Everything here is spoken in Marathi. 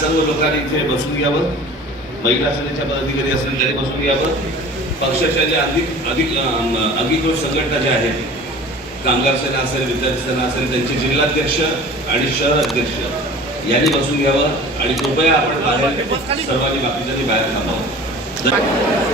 सर्व लोकांनी इथे बसून घ्यावं. महिला सेनेच्या पदाधिकारी असतील त्यांनी बसून घ्यावं. पक्षाच्या ज्या अधिक अधिक अधिकृत संघटना ज्या आहेत कामगार सेना असेल विद्यार्थी सेना असेल त्यांचे जिल्हाध्यक्ष आणि शहर अध्यक्ष यांनी बसून घ्यावं. आणि कृपया आपण बाहेर सर्वांनी बाकीच्यांनी बाहेर थांबावं.